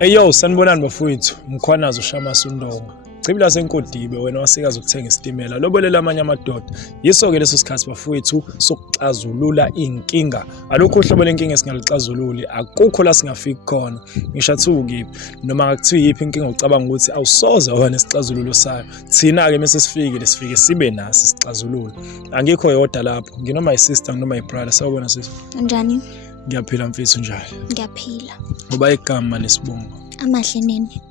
Eyo sanibonani bafowethu Mkhwanazi uShamasa uNdonga. Cibila senkodibe wena wasikazi ukuthenga isitimela lobolela amanye amadoda. Yiso ke leso sikhathi bafowethu sokuxazulula inkinga. Alokho uhlobo lenkinga esingalicazululi akukho la singafiki khona. Ngisho athuki noma ngakuthiwa yipi inkinga ucabanga ukuthi awusoze wona isixazululo sayo. Thina ke mase sifike sibe naso isixazululo. Angikho yodwa lapho. Nginoma my sister noma my brother sawubona sisi. Kanjani? Ngiyaphila mfethu njalo. Ngiyaphila. Ngoba igama nesibongo. Amahle nene.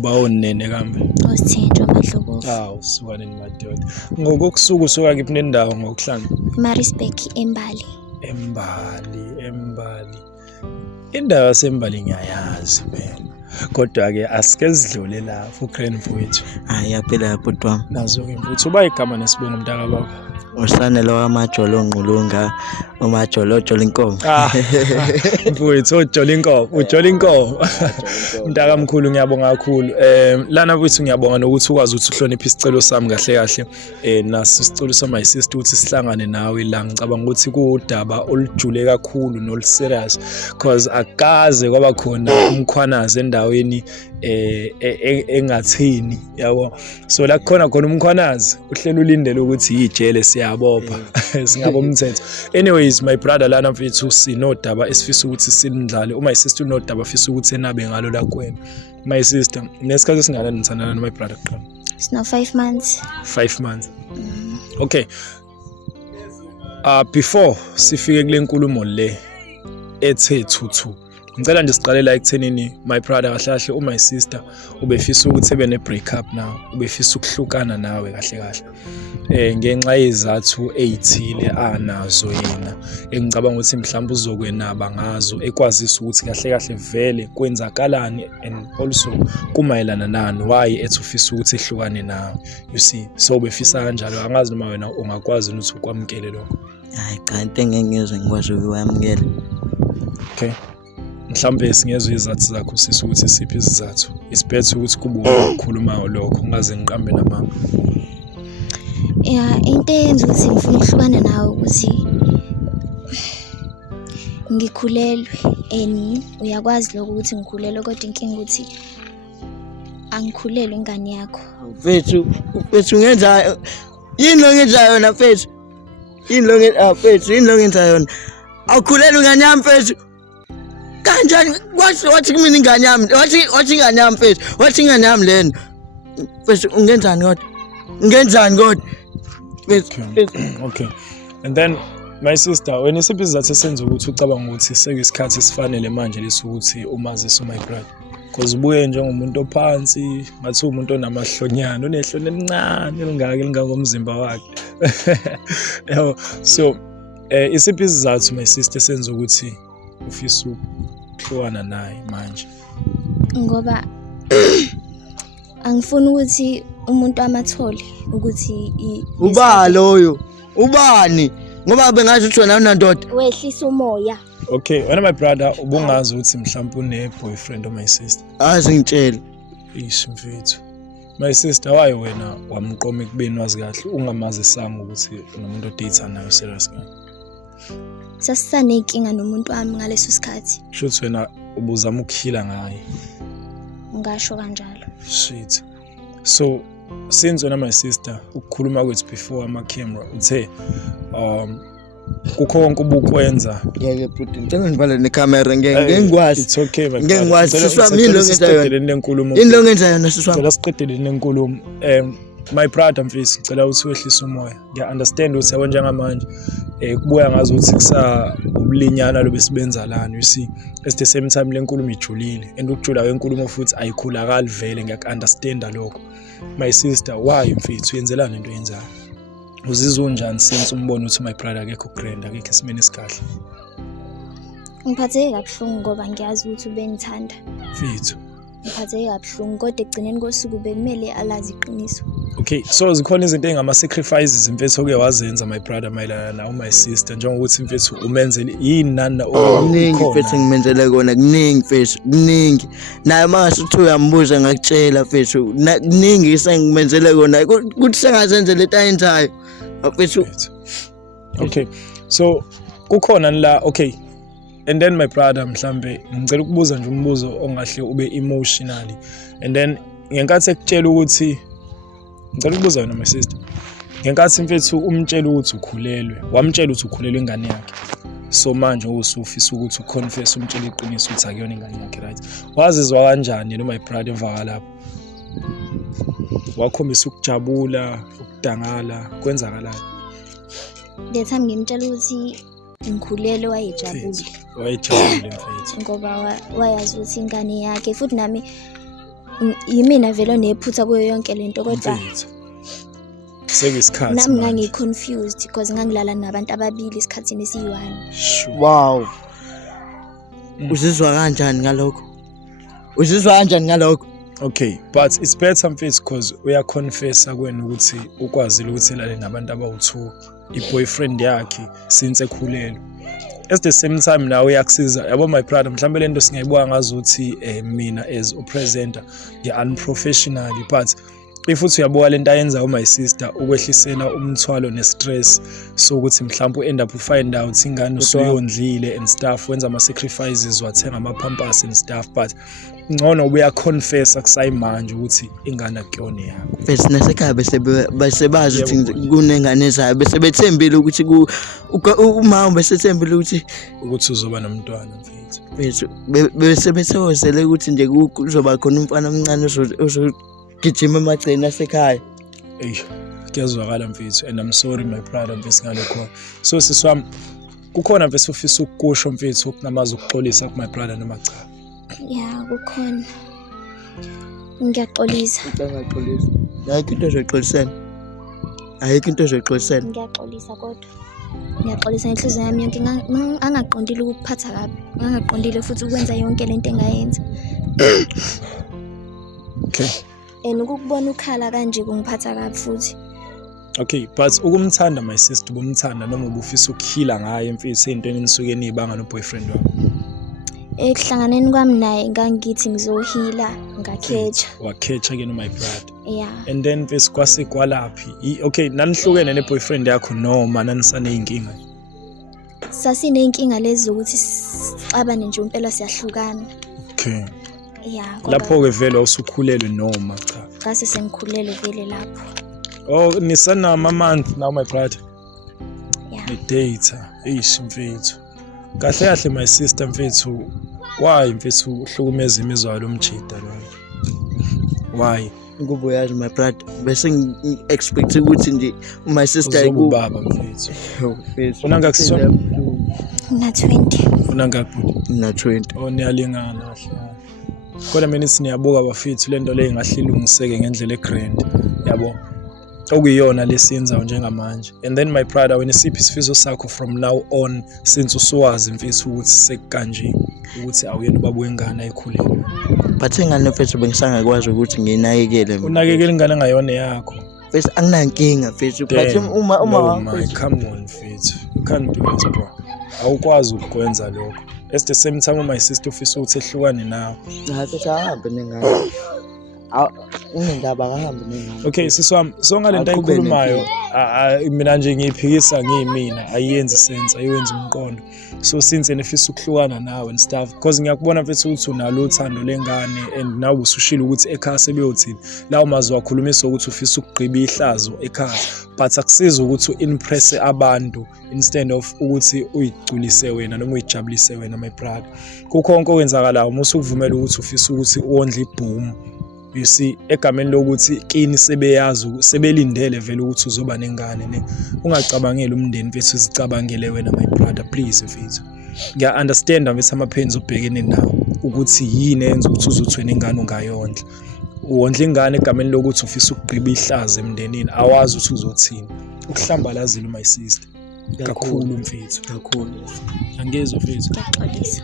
Bawo nene kambe. Osithenjwa amahlobo. Hawu suka nini madoda. Ngokusuku usuka kiphi nendawo ngokuhlanga? Marisburg Embali. Embali. Indawo yaseMbali ngiyayazi phela. Kodwa ke asike sidlule lapho uGrand mfowethu. Yaphela yapho wami. Nazo ke mfowethu uba igama nesibongo mntaka baba. Usanelo wamajolo onqulunga umajolo inkomo. Mfowethu ujola inkomo. Mntaka mkhulu ngiyabonga kakhulu. Lana mfowethu ngiyabonga nokuthi ukwazi ukuthi uhloniphe isicelo sami kahle. Naso isicelo sama my sister ukuthi sihlangane nawe la ngicabanga ukuthi kuudaba olujule kakhulu noluserious because akaze kwaba khona umkhwanazi endaweni engathini yabo. So la khona umkhwanazi uhlela ulindele ukuthi ijele siyabopha singabo umthetho. Anyways my brother lana mfethu sinodaba esifisa ukuthi sinidlale. My sister unodaba afisa ukuthi enabe ngalo la kwena. My sister nesikhathi singana nithandana no my brother qha. Sino 5 months. 5 months. Okay. Before sifike kule nkulumo le ethe thuthu. Ngicela nje siqale la ekuthenini my brother kahle my sister ubefisa ukuthi ebe ne break up now. Ubefisa ukuhlukana nawe kahle. Ngenxa yezathu ezithile anazo yena engicabanga ukuthi mhlawumbe uzokwenaba ngazo ekwazisa ukuthi kahle vele kwenzakalani and also kumayelana nani why ethufisa ukuthi ehlukane nawe. You see, so befisa kanjalo angazi noma wena ungakwazi ukuthi ukwamukele lokho. Hayi cha into engengizwe ngikwazi ukuyamukela. Okay. Mhlawumbe singezwe izathu zakho sisi ukuthi siphi izathu. It's better ukuthi kube ukukhuluma lokho ungaze ngiqambe namama. Into eyenza ukuthi ngifuna ukuhlukana nawe ukuthi ngikhulelwe uyakwazi lokho ukuthi ngikhulelwe kodwa inkinga ukuthi angikhulelwe ingane yakho. Mfethu ungenza yini lo ngenza yona mfethu? Yini lo ngenza yona? Awukhulelwe ingane yami mfethu. Kanjani wathi kimi ingane yami? Wathi ingane yami mfethu. Wathi ingane yami lena. Mfethu ungenzani kodwa? Ungenzani kodwa? Okay. And then my sister when isiphi izathu esenza ukuthi ucabanga ukuthi sekuyisikhathi esifanele manje lesukuthi umazise my brother because ubuye njengomuntu ophansi ngathi umuntu onamahlonyana unehlone elincane elingangomzimba wakhe. So isiphi izathu my sister esenza ukuthi ufisa ukuhlukana naye manje? Ngoba angifuni ukuthi umuntu amathole ukuthi uba loyo ubani ngoba bengazi ukuthi wena unandoda wehlisa umoya. Okay, wena my brother ubungazi ukuthi mhlawumbe une boyfriend or my sister? Azingitshela. Ish mfethu. My sister why wena wamqoma ekubeni wazi kahle ungamazisanga ukuthi unomuntu odate nayo serious kahle? Sasisanenkinga nomuntu wami ngaleso sikhathi. Shothi wena ubuzama ukukhila ngaye. Ngasho kanjalo. Shit. So since wena my sister ukukhuluma kwethu before ama camera uthe kukho konke ubukwenza yeke futhi ngicela ngibale necamera ngengikwazi. It's okay my ngengikwazi siswami yini lo ngenza yona? Yini lo ngenza yona siswami? Ngicela siqedele nenkulumo. My brother mfisi ngicela ukuthi wehlise umoya. Ngiya understand ukuthi yabo njengamanje kubuya ngazi ukuthi kusa ubulinyana lobesibenza lana. You see, at the same time lenkulumo ijulile and ukujula kwenkulumo futhi ayikhulakali vele ngiya understand lokho. My sister why mfethu uyenzelana into yenzayo? Uzizwe unjani since umbona ukuthi my brother akekho grand akekho esimeni esikahle? Ngiphatheke kabuhlungu ngoba ngiyazi ukuthi ubengithanda. Mfethu ngiphatheke kabuhlungu kodwa egcineni kosuku bekumele alazi iqiniso. Okay, so zikhona izinto engama sacrifices mfethu oke wazenza my brother mayelana nawo my sister njengokuthi mfethu umenzele yini nani okuningi mfethu ngimenzele kona kuningi mfethu kuningi naye mase uthi uyambuza ngakutshela mfethu kuningi isengimenzele kona kuthi sengazenze lento ayenzayo mfethu. Okay, so kukhona la okay and then my brother mhlambe ngicela ukubuza nje umbuzo ongahle ube emotionally, and then ngenkathi ekutshela ukuthi ngicela ukubuza wena my sister, ngenkathi mfethu umtshela ukuthi ukhulelwe, wamtshela ukuthi ukhulelwe ingane yakhe, so manje usufisa ukuthi uconfess umtshela iqiniso ukuthi akuyona ingane yakhe, right? Wazizwa kanjani lo my brother emva kalapho? Wakhombisa ukujabula, ukudangala, kwenzakalani? The time ngimtshela ukuthi ngikhulelwe wayejabule. Wayejabule mfethu. Ngoba wayazi ukuthi ingane yakhe futhi nami yimina vele nephutha kuyo yonke lento kodwa sekuyisikhathi nami ngangiconfused because ngangilala nabantu ababili isikhathini esiyi-1. Wow. Uzizwa kanjani ngalokho? Uzizwa kanjani ngalokho? Okay, but it's better mfethu because uyaconfessa kwena ukuthi ukwazile ukuthi elale nabantu abawu2, i-boyfriend yakhe since ekhulelwe. At the same time nawe uyakusiza yabo my brother, mhlawumbe lento singayibuka ngazuthi mina as a presenter nge-unprofessionally, but if uthi uyabuka lento ayenza my sister ukwehlisela umthwalo ne-stress, so ukuthi mhlawumbe u-end up ufind out ingane usuyondlile and stuff, wenza ama-sacrifices, wathenga ama-pampers and stuff, but ngcono uyaconfessa kusayimanje ukuthi ingane akuyona yakho. Bese nasekhaya besebazi ukuthi kunengane zayo, bese bethembile ukuthi uma besethembile ukuthi uzoba nomntwana mfethu. Bese bethokozele ukuthi nje kuzoba khona umfana omncane ozogijima emagceni asekhaya. Kuyazwakala mfethu, and I'm sorry my brother mfethu ngalokho. So siswami kukhona mfethu ufisa ukusho mfethu okunamazi ukuxolisa ku my brother noma cha? Yeah, kukhona. Ngiyaxolisa. Ucangaxolisa. Ayikho into ezoxolisana. Ayikho into ezoxolisana. Ngiyaxolisa kodwa. Ngiyaxolisa inhliziyo yami yonke, angaqondile ukuphatha kabi. Angaqondile futhi ukwenza yonke lento engayenza. Okay. Ukukubona ukhala kanje kungiphatha kabi futhi. Okay, but ukumthanda my sister, ubumthanda noma ubufisa ukukhila ngaye mfethu entweni enisuke nibanga no boyfriend wakho? Ekuhlanganeni kwami naye ngangithi ngizohila ngakhetha. Wakhetha ke no my brother. Yeah. And then bese kwase kwalaphi? Okay, nanihlukene ne boyfriend yakho noma nanisane inkinga? Sasineyinkinga lezi zokuthi sixabane nje impela siyahlukana. Okay. Yeah. Lapho ke vele usukhulelwe noma cha? Ngase sengikhulelwe vele lapho. Oh, nisanama month now my brother. Yeah. The data mfethu. Kahle kahle my sister mfethu, why mfethu uhlukumeza imizwa lomjida lo? Why? Ngoba yazi my brother bese ngi-expect ukuthi nje my sister ubaba mfethu. Mfethu Unangakusona? Una 20. Unangakuphi? na 20. Oh niyalingana kahle. Kodwa mina siniyabuka bafethu lento le ingahle ilungiseke ngendlela egrand, yabo. Okuyiyona lesiyenzayo njengamanje. And then my brother, when isiphi isifiso sakho from now on, since usuwazi mfethu ukuthi sekanje ukuthi awuyena ubaba wengane ayikhulelwe? But ingane mfethu bengisangakwazi ukuthi nginakekele. Unakekele ingane ngayona yakho. Mfethu anginankinga mfethu, but uma come on mfethu, you can't do it bro. Awukwazi ukwenza lokho. At the same time my sister ufisa ukuthi ehlukane nawe. Mfethu ahambe nengane. Unendaba kahambe nengane. Okay, siswami songa lento ayikhulumayo mina nje ngiyiphikisa ngiyimina, ayiyenzi sense, ayiwenzi umqondo. So since nefisa ukuhlukana nawe and stuff, because ngiyakubona mfethu ukuthi unalo uthando lengane and nawe usushilo ukuthi ekhaya sebeyothini. Lawo mazwi wakhulumisa ukuthi ufisa ukugqiba ihlazo ekhaya, but akusiza ukuthi uimpress abantu instead of ukuthi uyigculise wena noma uyijabulise wena my brother. Kukhonke okwenzakalayo musukuvumela ukuthi ufisa ukuthi uondle ibhoom. You see, egameni lokuthi kini sebeyazi sebelindele vele ukuthi uzoba nengane ne. Ungacabangeli umndeni mfethu, uzicabangele wena my brother please mfethu. Ngiya understand mfethu ama-pains obhekene nawo ukuthi yini enza ukuthi uzothwena ingane ungayondla. Uwondla ingane egameni lokuthi ufisa ukugqiba ihlazo emndenini, awazi ukuthi uzothini. Ukuhlambalazile my sister. Kakhulu mfethu, kakhulu. Angezwe mfethu. Ngiyaxolisa.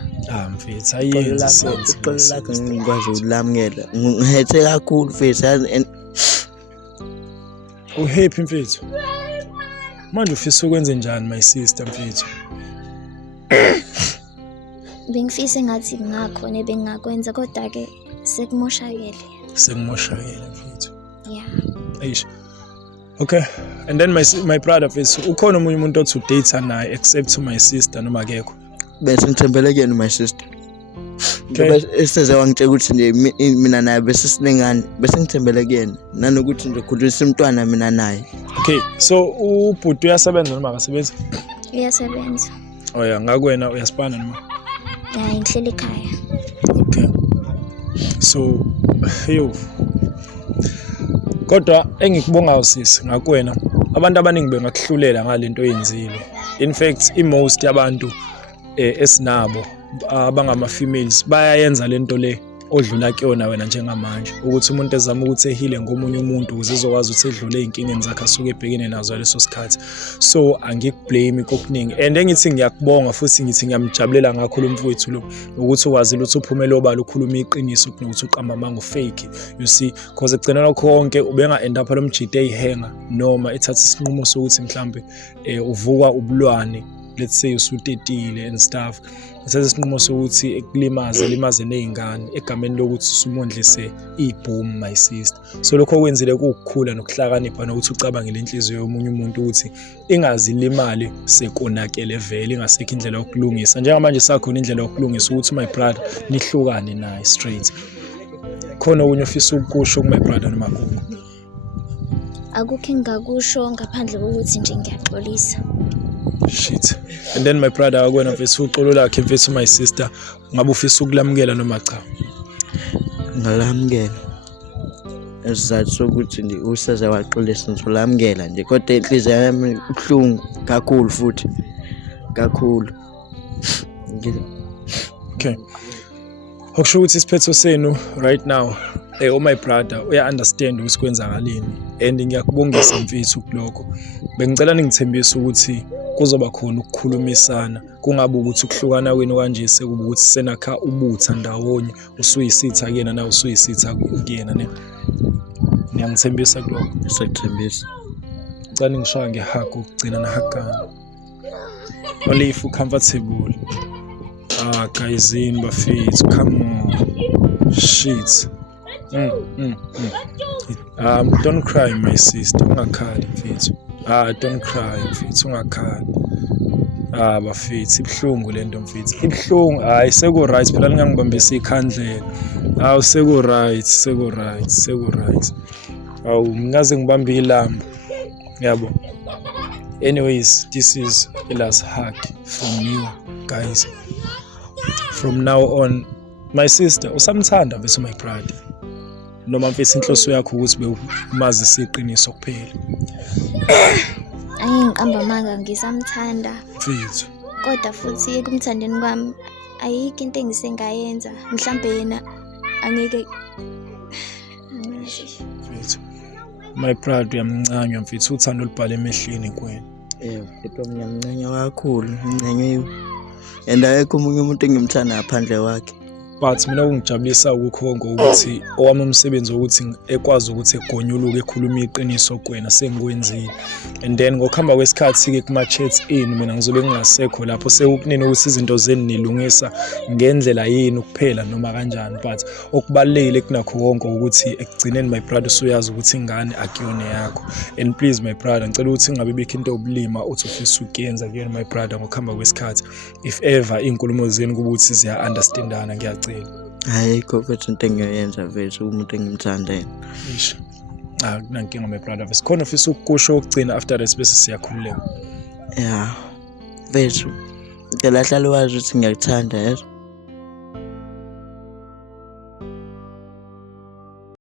Mfethu ayenzi sense. Uxolo lakho ngikwazi ukulamukela. Ngihethe kakhulu mfethu and uhappy mfethu. Manje ufisa ukwenza njani my sister mfethu? Bengifisa engathi ngakhona ebengakwenza kodwa ke sekumoshakele. Sekumoshakele mfethu. Yeah. Eish. Okay, and then my brother mfethu, ukhona umunye umuntu othi udate naye except my sister noma akekho? bese ngithembele kuyena my sister. Okay. Ngoba eseze wangitshela ukuthi nje mina naye bese sinengane bese ngithembele kuyena nanokuthi nje khulisa umntwana mina naye. Okay, so ubhuti uyasebenza noma akasebenzi? Uyasebenza. Oh yeah, ngakwena uyasipana noma? Ya ngihleli ekhaya. Okay. So kodwa engikubonga usisi ngakwena abantu abaningi bengakuhlulela ngalento oyenzile. In fact, most yabantu esinabo abangama females bayayenza lento le odlula kuyona wena njengamanje ukuthi umuntu ezama ukuthi ehile ngomunye umuntu ukuze ezokwazi ukuthi edlule izinkingeni zakhe asuke ebhekene nazo leso sikhathi. So angikublame kokuningi and engithi ngiyakubonga futhi ngithi ngiyamjabulela ngakho lo mfowethu lo ukuthi ukwazile ukuthi uphumele obala ukhuluma iqiniso kunokuthi uqamba amanga fake. You see, because egcina lokho konke ubenga end up lo mjide eyihenga noma ethatha isinqumo sokuthi mhlambe uvuka ubulwane, let's say usutetile and stuff. Ethatha isinqumo sokuthi ekulimaze nezingane egameni lokuthi usumondlise ibhomu my sister. So lokho kwenzile ukukhula nokuhlakanipha nokuthi ucabangele inhliziyo yomunye umuntu ukuthi ingazi limali sekonakele vele ingasekho indlela yokulungisa. Njengamanje sakhona indlela yokulungisa ukuthi my brother nihlukane naye straight. Khona okunye ufisa ukusho my brother noma akukho? Akukho engakusho ngaphandle kokuthi nje ngiyaxolisa. Shit. And then my brother akwena mfethu uxolo lakhe mfethu my sister ngabe ufisa ukulamukela noma cha? Ngalamukela. Esizathu sokuthi nje useze waxolisa ngizolamukela nje kodwa inhliziyo yami ibuhlungu kakhulu futhi kakhulu. Okay. Okusho ukuthi isiphetho senu right now my brother uya understand ukuthi kwenzakaleni and ngiyakubongisa mfethu kuloko. Bengicela ningithembise ukuthi kuzoba khona ukukhulumisana kungabe ukuthi ukuhlukana kwenu kanje sekuba ukuthi senakha ubutha ndawonye usuyisitha kuyena na usuyisitha kuyena ne. Ngiyangithembisa kuloko. Ngisakuthembisa. Ngicela ngishaya ngehug ukugcina nahagana. Only if you comfortable. Guys in bafethu come on. Shit. Don't cry my sister. Ungakhali mfethu. Don't cry mfethu ungakhali. Bafethu ibhlungu lento mfethu. Ibhlungu hayi seko right phela ngingangibambisa ikhandlela. Seko right. Ngingaze ngibambe ilamba. Yabo. Anyways, this is the last hug from you guys. From now on, my sister, usamthanda mfethu my brother. Noma mfethu inhloso yakho ukuthi bemazi siqiniso kuphela. Angiqamba amanga ngisamthanda. Mfethu. Kodwa futhi ekumthandeni kwami ayikho into engisengayenza. Mhlambe yena angeke mfethu. My brother uyamncanywa mfethu uthando olubhala emehlweni kuwena. Kodwa ngiyamncanywa kakhulu, ngicanywe and ayekho umunye umuntu engimthanda ngaphandle kwakhe. But mina ungijabulisa ukukhongo ukuthi owami umsebenzi ukuthi ekwazi ukuthi egonyuluke ekhuluma iqiniso kuwena sengikwenzile. And then ngokuhamba kwesikhathi ke kuma chats enu mina ngizobe ngingasekho lapho sekukunini ukuthi izinto zenu nilungisa ngendlela yini ukuphela noma kanjani. But okubalekile kunakho konke ukuthi ekugcineni my brother usuyazi ukuthi ingane akuyona yakho. And please my brother ngicela ukuthi ngabe bikho into obulima uthi ufisa ukuyenza kuyena my brother ngokuhamba kwesikhathi. If ever inkulumo zenu kuba ukuthi siya understandana ngiyacela. Hayi kodwa into engiyoyenza mfethu umuntu engimthanda yena. Ish. Kunankinga my brother. Sikhona ufisa ukusho ukugcina after this bese siyakhululeka. Yeah. Mfethu. Ngicela hlala wazi ukuthi ngiyakuthanda yazi.